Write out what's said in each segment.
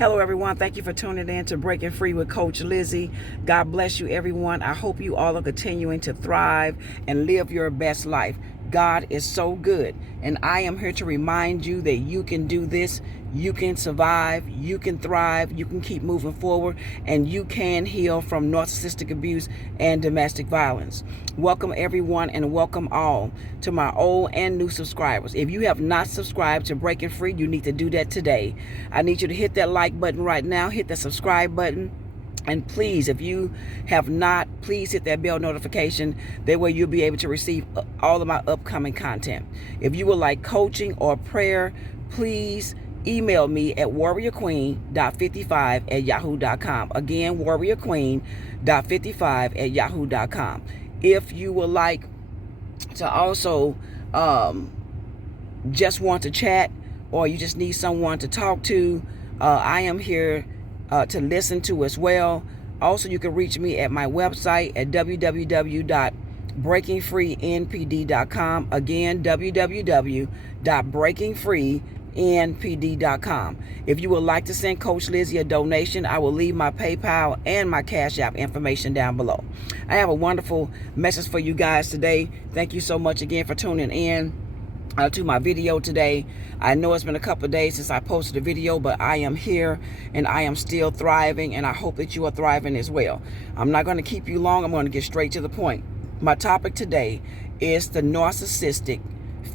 Hello, everyone. Thank you for tuning in to Breaking Free with Coach Lizzie. God bless you, everyone. I hope you all are continuing to thrive and live your best life. God is so good, and I am here to remind you that you can do this. You can survive, you can thrive, you can keep moving forward, and you can heal from narcissistic abuse and domestic violence. Welcome, everyone, and welcome all to my old and new subscribers. If you have not subscribed to Breaking Free, you need to do that today. I need you to hit that like button right now, hit the subscribe button. And please, if you have not, please hit that bell notification. That way you'll be able to receive all of my upcoming content. If you would like coaching or prayer, please email me at warriorqueen.55@yahoo.com. Again, warriorqueen.55@yahoo.com. If you would like to also just want to chat, or you just need someone to talk to, I am here to listen to as well. Also, you can reach me at my website at www.breakingfreenpd.com. Again, www.breakingfreenpd.com. If you would like to send Coach Lizzie a donation, I will leave my PayPal and my Cash App information down below. I have a wonderful message for you guys today. Thank you so much again for tuning in to my video today. I know it's been a couple of days since I posted a video, but I am here and I am still thriving, and I hope that you are thriving as well. I'm not going to keep you long. I'm going to get straight to the point. My topic today is the narcissistic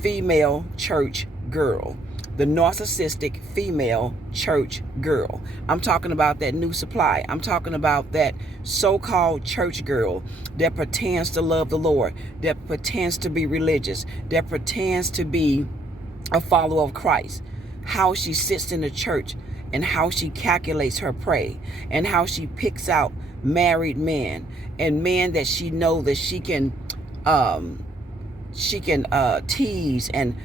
female church girl. The narcissistic female church girl. I'm talking about that new supply. I'm talking about that so-called church girl that pretends to love the Lord, that pretends to be religious, that pretends to be a follower of Christ. How she sits in the church and how she calculates her prey, and how she picks out married men and men that she knows that she can tease and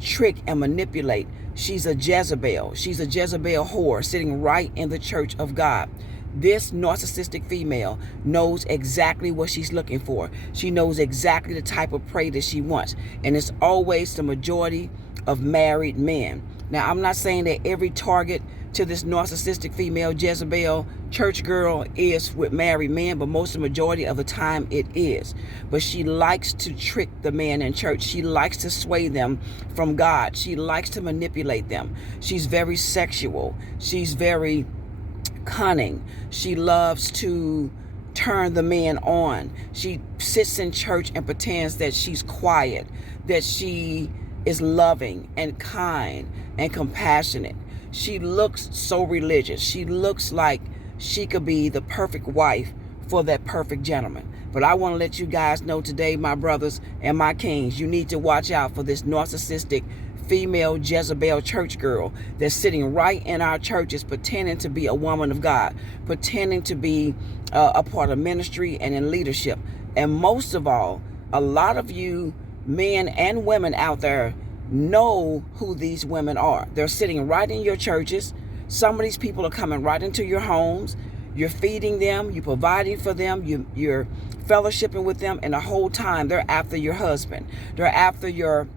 trick and manipulate. She's a Jezebel. She's a Jezebel whore sitting right in the church of God. This narcissistic female knows exactly what she's looking for. She knows exactly the type of prey that she wants. And it's always the majority of married men. Now, I'm not saying that every target to this narcissistic female Jezebel church girl is with married men, but most of the majority of the time it is. But she likes to trick the man in church. She likes to sway them from God. She likes to manipulate them. She's very sexual. She's very cunning. She loves to turn the man on. She sits in church and pretends that she's quiet, that she is loving and kind and compassionate. She looks so religious. She looks like she could be the perfect wife for that perfect gentleman. But I want to let you guys know today, my brothers and my kings, you need to watch out for this narcissistic female Jezebel church girl that's sitting right in our churches pretending to be a woman of God, pretending to be a part of ministry and in leadership. And most of all, a lot of you men and women out there know who these women are. They're sitting right in your churches. Some of these people are coming right into your homes. You're feeding them, you're providing for them, you're fellowshipping with them, and the whole time they're after your husband. They're after your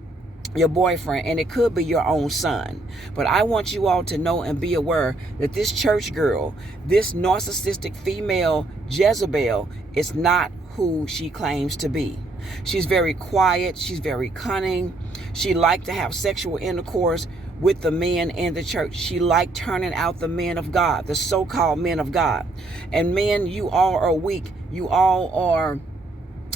boyfriend, and it could be your own son. But I want you all to know and be aware that this church girl, this narcissistic female Jezebel, is not who she claims to be. She's very quiet. She's very cunning. She liked to have sexual intercourse with the men in the church. She liked turning out the men of God, the so-called men of God. And men, you all are weak. You all are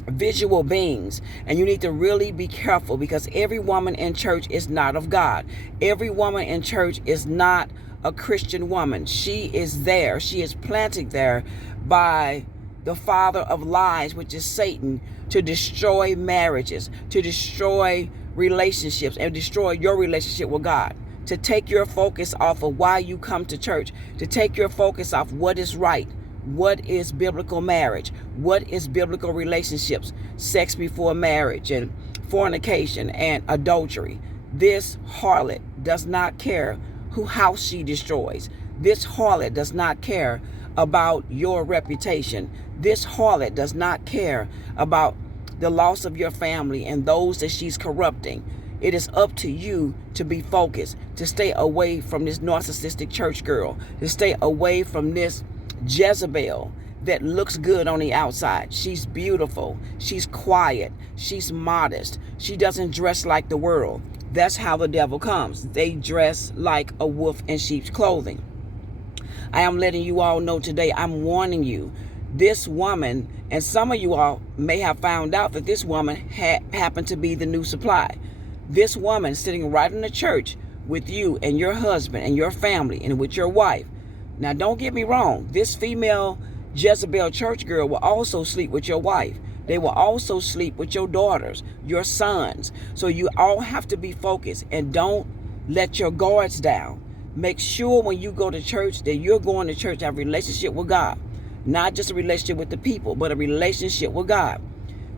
visual beings, and you need to really be careful, because every woman in church is not of God. Every woman in church is not a Christian woman. She is there. She is planted there by the father of lies, which is Satan, to destroy marriages, to destroy relationships, and destroy your relationship with God, to take your focus off of why you come to church, to take your focus off what is right, what is biblical marriage, what is biblical relationships, sex before marriage, and fornication and adultery. This harlot does not care who house she destroys. This harlot does not care about your reputation. This harlot does not care about the loss of your family and those that she's corrupting. It is up to you to be focused, to stay away from this narcissistic church girl, to stay away from this Jezebel that looks good on the outside. She's beautiful. She's quiet. She's modest. She doesn't dress like the world. That's how the devil comes. They dress like a wolf in sheep's clothing. I am letting you all know today, I'm warning you, this woman, and some of you all may have found out that this woman happened to be the new supply. This woman sitting right in the church with you and your husband and your family and with your wife. Now, don't get me wrong. This female Jezebel church girl will also sleep with your wife. They will also sleep with your daughters, your sons. So you all have to be focused and don't let your guards down. Make sure when you go to church that you're going to church to have a relationship with God. Not just a relationship with the people, but a relationship with God.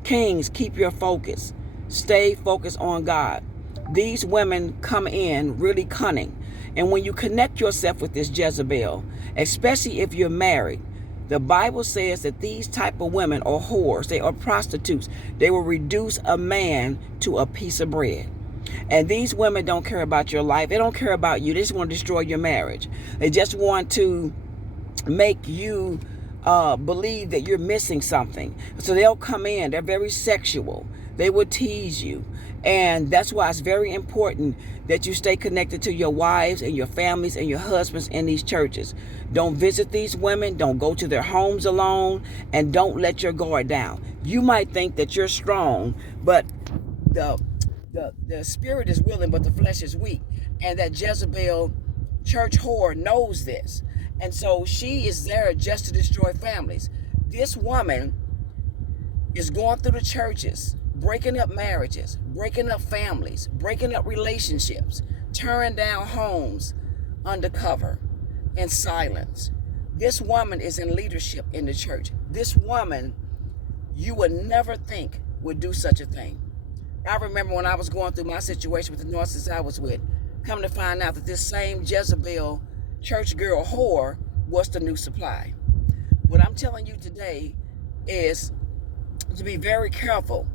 Kings, keep your focus. Stay focused on God. These women come in really cunning. And when you connect yourself with this Jezebel, especially if you're married, the Bible says that these type of women are whores. They are prostitutes. They will reduce a man to a piece of bread. And these women don't care about your life. They don't care about you. They just want to destroy your marriage. They just want to make you believe that you're missing something. So they'll come in. They're very sexual. They will tease you. And that's why it's very important that you stay connected to your wives and your families and your husbands in these churches. Don't visit these women. Don't go to their homes alone. And don't let your guard down. You might think that you're strong, but the spirit is willing, but the flesh is weak. And that Jezebel church whore knows this. And so she is there just to destroy families. This woman is going through the churches, breaking up marriages, breaking up families, breaking up relationships, tearing down homes undercover in silence. This woman is in leadership in the church. This woman, you would never think would do such a thing. I remember when I was going through my situation with the narcissist I was with, come to find out that this same Jezebel church girl whore was the new supply. What I'm telling you today is to be very careful.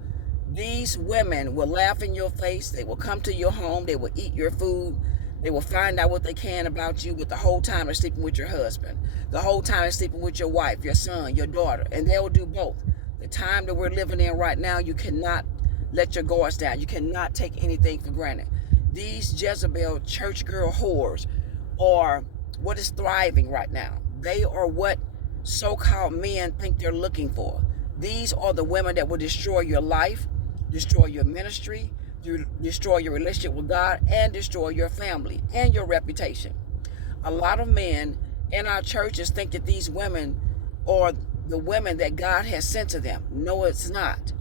These women will laugh in your face. They will come to your home. They will eat your food. They will find out what they can about you, with the whole time they're sleeping with your husband, the whole time they're sleeping with your wife, your son, your daughter, and they will do both. The time that we're living in right now, you cannot let your guards down. You cannot take anything for granted. These Jezebel church girl whores are what is thriving right now. They are what so-called men think they're looking for. These are the women that will destroy your life, destroy your ministry, destroy your relationship with God, and destroy your family and your reputation. A lot of men in our churches think that these women are the women that God has sent to them. No, it's not.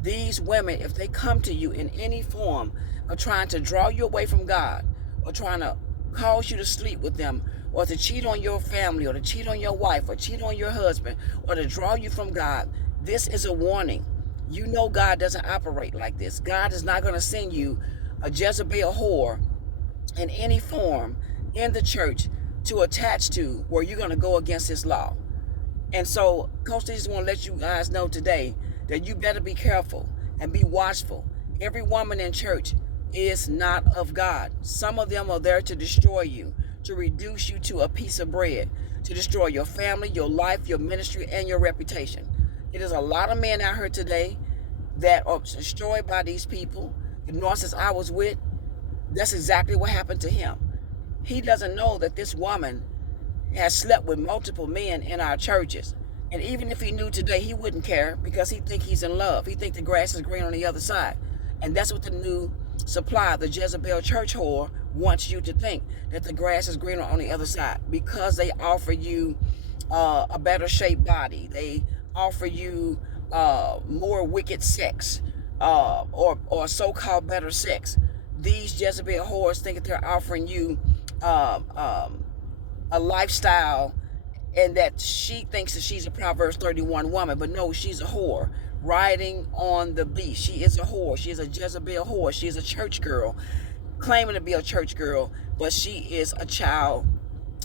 These women, if they come to you in any form of trying to draw you away from God, or trying to cause you to sleep with them, or to cheat on your family, or to cheat on your wife, or cheat on your husband, or to draw you from God, this is a warning. You know God doesn't operate like this. God is not going to send you a Jezebel whore in any form in the church to attach to where you're going to go against his law. And so Coach just want to let you guys know today that you better be careful and be watchful. Every woman in church is not of God. Some of them are there to destroy you, to reduce you to a piece of bread, to destroy your family, your life, your ministry, and your reputation. It is a lot of men out here today that are destroyed by these people. The narcissist I was with, that's exactly what happened to him. He doesn't know that this woman has slept with multiple men in our churches. And even if he knew today, he wouldn't care, because he think he's in love. He think the grass is green on the other side. And that's what the new supply, the Jezebel church whore, wants you to think, that the grass is greener on the other side, because they offer you a better shaped body. They offer you more wicked sex, or so-called better sex. These Jezebel whores think that they're offering you a lifestyle, and that she thinks that she's a Proverbs 31 woman, but no, she's a whore riding on the beast. She is a whore. She is a Jezebel whore. She is a church girl, claiming to be a church girl, but she is a child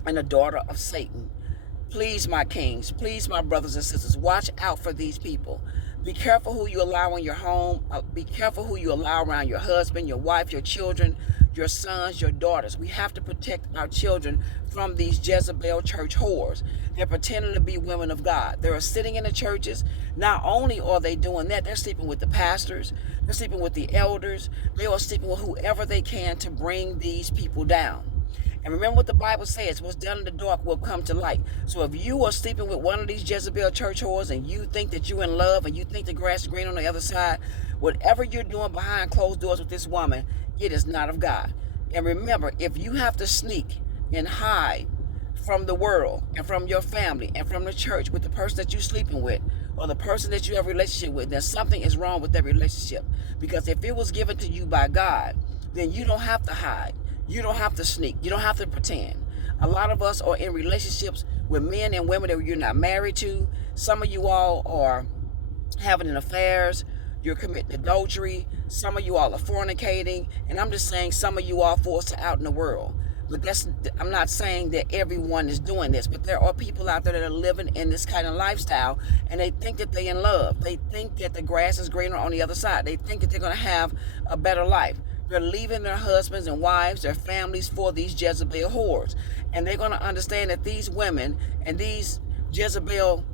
and a daughter of Satan. Please, my kings, please, my brothers and sisters, watch out for these people. Be careful who you allow in your home. Be careful who you allow around your husband, your wife, your children, your sons, your daughters. We have to protect our children from these Jezebel church whores. They're pretending to be women of God. They're sitting in the churches. Not only are they doing that, they're sleeping with the pastors. They're sleeping with the elders. They are sleeping with whoever they can to bring these people down. And remember what the Bible says, what's done in the dark will come to light. So if you are sleeping with one of these Jezebel church whores and you think that you're in love and you think the grass is green on the other side, whatever you're doing behind closed doors with this woman, it is not of God. And remember, if you have to sneak and hide from the world and from your family and from the church with the person that you're sleeping with or the person that you have a relationship with, then something is wrong with that relationship. Because if it was given to you by God, then you don't have to hide. You don't have to sneak. You don't have to pretend. A lot of us are in relationships with men and women that you're not married to. Some of you all are having affairs. You're committing adultery. Some of you all are fornicating. And I'm just saying some of you all forced out in the world. But I'm not saying that everyone is doing this, but there are people out there that are living in this kind of lifestyle, and they think that they're in love. They think that the grass is greener on the other side. They think that they're going to have a better life. They're leaving their husbands and wives, their families for these Jezebel whores. And they're going to understand that these women and these Jezebel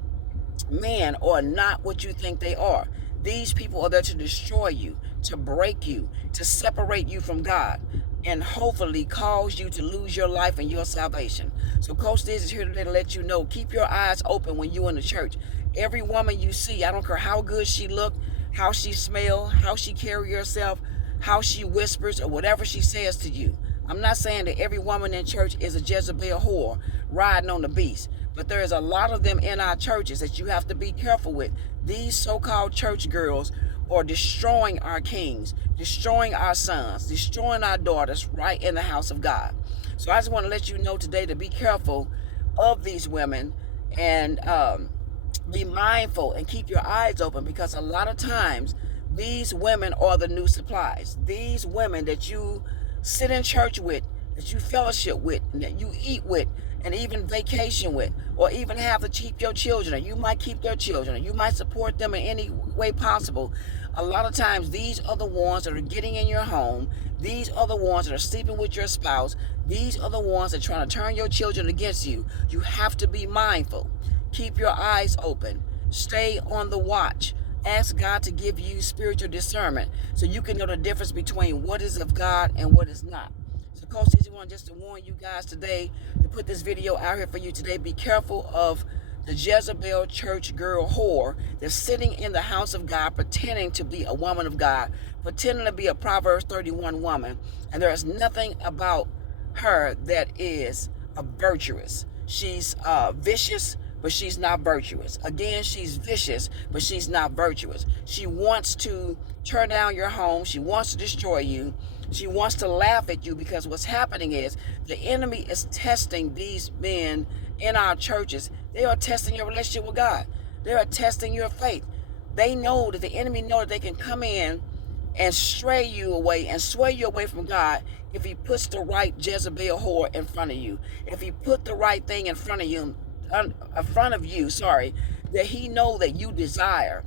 men are not what you think they are. These people are there to destroy you, to break you, to separate you from God, and hopefully cause you to lose your life and your salvation. So Coach Liz is here today to let you know, keep your eyes open when you're in the church. Every woman you see, I don't care how good she look, how she smell, how she carry herself, how she whispers, or whatever she says to you. I'm not saying that every woman in church is a Jezebel whore riding on the beast, but there is a lot of them in our churches that you have to be careful with. These so-called church girls are destroying our kings, destroying our sons, destroying our daughters right in the house of God. So I just want to let you know today to be careful of these women and be mindful and keep your eyes open, because a lot of times these women are the new supplies. These women that you sit in church with, that you fellowship with, and that you eat with, and even vacation with, or even have to keep your children, or you might keep their children, or you might support them in any way possible. A lot of times these are the ones that are getting in your home. These are the ones that are sleeping with your spouse. These are the ones that are trying to turn your children against you. You have to be mindful. Keep your eyes open. Stay on the watch. Ask God to give you spiritual discernment so you can know the difference between what is of God and what is not. So Coach Lizzie wanted just to warn you guys today, to put this video out here for you today. Be careful of the Jezebel church girl whore that's sitting in the house of God pretending to be a woman of God, pretending to be a Proverbs 31 woman. And there is nothing about her that is virtuous. She's vicious, but she's not virtuous. Again, she's vicious, but she's not virtuous. She wants to tear down your home. She wants to destroy you. She wants to laugh at you, because what's happening is the enemy is testing these men in our churches. They are testing your relationship with God. They are testing your faith. They know that the enemy knows that they can come in and stray you away and sway you away from God if he puts the right Jezebel whore in front of you. If he put the right thing in front of you, that he know that you desire.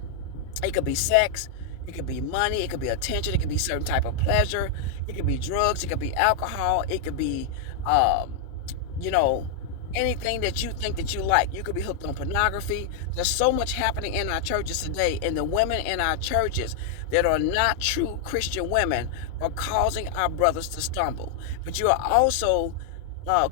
It could be sex, it could be money, it could be attention, it could be certain type of pleasure, it could be drugs, it could be alcohol, it could be anything that you think that you like. You could be hooked on pornography. There's so much happening in our churches today, and the women in our churches that are not true Christian women are causing our brothers to stumble. But you are also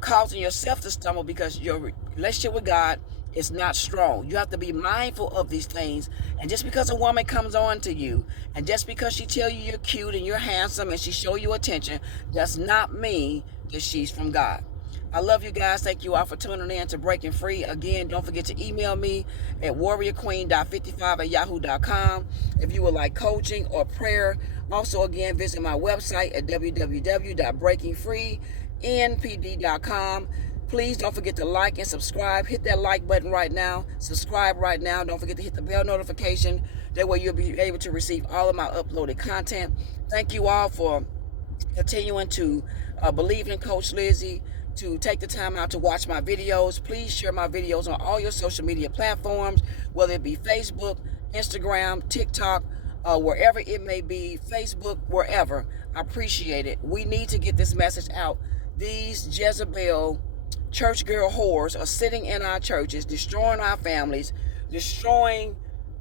causing yourself to stumble because your relationship with God is not strong. You have to be mindful of these things. And just because a woman comes on to you, and just because she tell you you're cute and you're handsome and she show you attention, does not mean that she's from God. I love you guys. Thank you all for tuning in to Breaking Free. Again, don't forget to email me at warriorqueen.55@yahoo.com if you would like coaching or prayer. Also, again, visit my website at www.breakingfreenpd.com. Please don't forget to like and subscribe. Hit that like button right now. Subscribe right now. Don't forget to hit the bell notification. That way you'll be able to receive all of my uploaded content. Thank you all for continuing to believe in Coach Lizzie, to take the time out to watch my videos. Please share my videos on all your social media platforms, whether it be Facebook, Instagram, TikTok, wherever it may be, Facebook, wherever. I appreciate it. We need to get this message out. These Jezebel church girl whores are sitting in our churches, destroying our families, destroying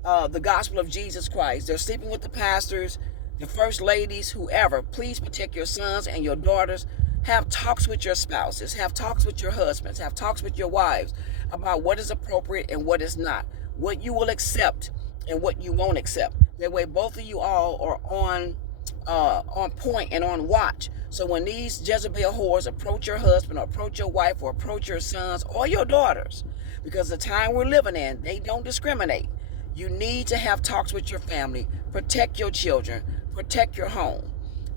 the gospel of Jesus Christ. They're sleeping with the pastors, the first ladies, whoever. Please protect your sons and your daughters. Have talks with your spouses. Have talks with your husbands. Have talks with your wives about what is appropriate and what is not. What you will accept and what you won't accept. That way both of you all are on point and on watch. So when these Jezebel whores approach your husband or approach your wife or approach your sons or your daughters, because the time we're living in, they don't discriminate. You need to have talks with your family. Protect your children. Protect your home.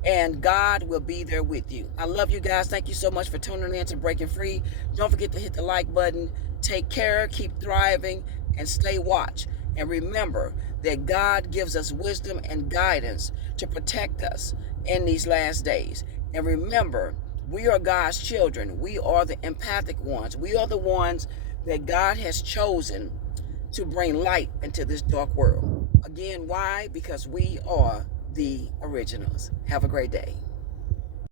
And God will be there with you. I love you guys. Thank you so much for tuning in to Breaking Free. Don't forget to hit the like button. Take care. Keep thriving. And stay watch. And remember that God gives us wisdom and guidance to protect us in these last days. And remember, we are God's children. We are the empathic ones. We are the ones that God has chosen to bring light into this dark world. Again, why? Because we are the originals. Have a great day.